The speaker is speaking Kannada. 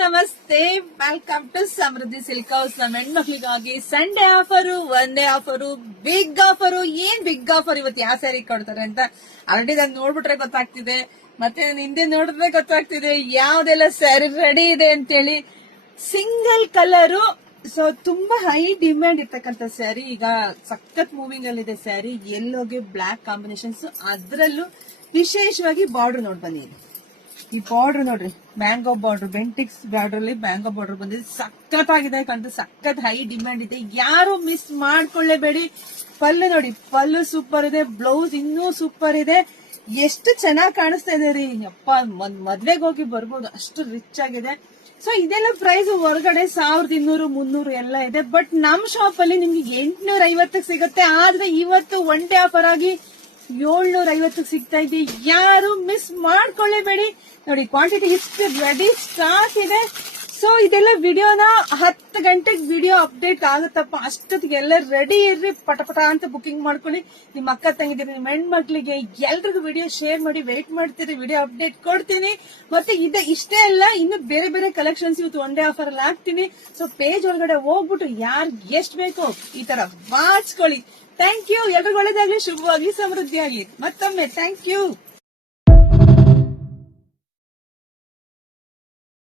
ನಮಸ್ತೆ, welcome to Samruddhi silk house. ನಮ್ಮ ಹೆಣ್ಮಕ್ಳಿಗಾಗಿ Sunday offer, one day offer, big offer. ಏನ್ ಬಿಗ್ ಆಫರ್ ಇವತ್ತು ಯಾವ ಸ್ಯಾರಿ ಕೊಡ್ತಾರೆ ಅಂತ ಆಲ್ರೆಡಿ ನಾನು ನೋಡ್ಬಿಟ್ರೆ ಗೊತ್ತಾಗ್ತಿದೆ, ಮತ್ತೆ ನಾನು ಹಿಂದೆ ನೋಡಿದ್ರೆ ಗೊತ್ತಾಗ್ತಿದೆ ಯಾವ್ದೆಲ್ಲ ಸ್ಯಾರಿ ರೆಡಿ ಇದೆ ಅಂತೇಳಿ. ಸಿಂಗಲ್ ಕಲರು, ಸೊ ತುಂಬಾ ಹೈ ಡಿಮ್ಯಾಂಡ್ ಇರ್ತಕ್ಕಂಥ ಸ್ಯಾರಿ. ಈಗ ಸಖತ್ ಮೂವಿಂಗ್ ಅಲ್ಲಿ ಇದೆ ಸ್ಯಾರಿ. ಎಲ್ಲೋಗೆ ಬ್ಲಾಕ್ ಕಾಂಬಿನೇಷನ್ಸ್, ಅದ್ರಲ್ಲೂ ವಿಶೇಷವಾಗಿ ಬಾರ್ಡರ್ ನೋಡ್ ಬನ್ನಿ. ಈ ಬಾರ್ಡರ್ ನೋಡ್ರಿ, ಮ್ಯಾಂಗೋ ಬಾರ್ಡರ್, ಬೆಂಟಿಕ್ಸ್ ಬಾರ್ಡರ್ ಅಲ್ಲಿ ಮ್ಯಾಂಗೋ ಬಾರ್ಡರ್ ಬಂದಿದೆ. ಸಖತ್ ಆಗಿದೆ ಕಂಡು, ಸಖತ್ ಹೈ ಡಿಮ್ಯಾಂಡ್ ಇದೆ. ಯಾರು ಮಿಸ್ ಮಾಡ್ಕೊಳ್ಳೇಬೇಡಿ. ಪಲ್ಲು ನೋಡಿ, ಪಲ್ಲು ಸೂಪರ್ ಇದೆ, ಬ್ಲೌಸ್ ಇನ್ನೂ ಸೂಪರ್ ಇದೆ. ಎಷ್ಟು ಚೆನ್ನಾಗಿ ಕಾಣಿಸ್ತಾ ಇದೆ ರೀ ಅಪ್ಪ, ಮದ್ವೆಗೆ ಹೋಗಿ ಬರ್ಬೋದು, ಅಷ್ಟು ರಿಚ್ ಆಗಿದೆ. ಸೊ ಇದೆಲ್ಲ ಪ್ರೈಸ್ ಹೊರಗಡೆ 1200, 300 ಎಲ್ಲ ಇದೆ. ಬಟ್ ನಮ್ ಶಾಪ್ ಅಲ್ಲಿ ನಿಮ್ಗೆ 850 ಸಿಗುತ್ತೆ. ಆದ್ರೆ ಇವತ್ತು ಒನ್ ಡೇ ಆಫರ್ ಆಗಿ 750 ಸಿಗ್ತಾ ಇದೆ. ಯಾರು ಮಿಸ್ ಮಾಡ್ಕೊಳ್ಳೇಬೇಡಿ. ನೋಡಿ, ಕ್ವಾಂಟಿಟಿ ಇಷ್ಟು ರೆಡಿ ಸ್ಟಾಕ್ ಇದೆ. ಸೊ ಇದೆಲ್ಲ ವಿಡಿಯೋನ 10 ಗಂಟೆಗೆ ವಿಡಿಯೋ ಅಪ್ಡೇಟ್ ಆಗುತ್ತಪ್ಪ. ಅಷ್ಟೊತ್ತಿಗೆ ಎಲ್ಲ ರೆಡಿ ಇರ್ರಿ, ಪಟಪಟ ಅಂತ ಬುಕಿಂಗ್ ಮಾಡ್ಕೊಳ್ಳಿ. ನಿಮ್ಮ ಅಕ್ಕ ತಂಗಿದಿರಿ, ನಿಮ್ಮ ಹೆಣ್ಮಕ್ಳಿಗೆ ಎಲ್ರಿಗೂ ವಿಡಿಯೋ ಶೇರ್ ಮಾಡಿ. ವೇಟ್ ಮಾಡ್ತೀರಿ, ವಿಡಿಯೋ ಅಪ್ಡೇಟ್ ಕೊಡ್ತೀನಿ. ಮತ್ತೆ ಇಷ್ಟೇ ಅಲ್ಲ, ಇನ್ನು ಬೇರೆ ಬೇರೆ ಕಲೆಕ್ಷನ್ಸ್ ಇವತ್ತು ಒನ್ ಡೇ ಆಫರ್ ಅಲ್ಲಿ ಹಾಕ್ತೀನಿ. ಸೊ ಪೇಜ್ ಒಳಗಡೆ ಹೋಗ್ಬಿಟ್ಟು ಯಾರ್ಗ್ ಎಷ್ಟ್ ಬೇಕೋ ಈ ತರ ಬಾಚ್ಕೊಳ್ಳಿ. Thank you. ಎಲ್ರಿಗೂ ಒಳ್ಳೇದಾಗ್ಲಿ, ಶುಭವಾಗಿ, ಸಮೃದ್ಧಿಯಾಗಿ. ಮತ್ತೊಮ್ಮೆ ಥ್ಯಾಂಕ್ ಯು.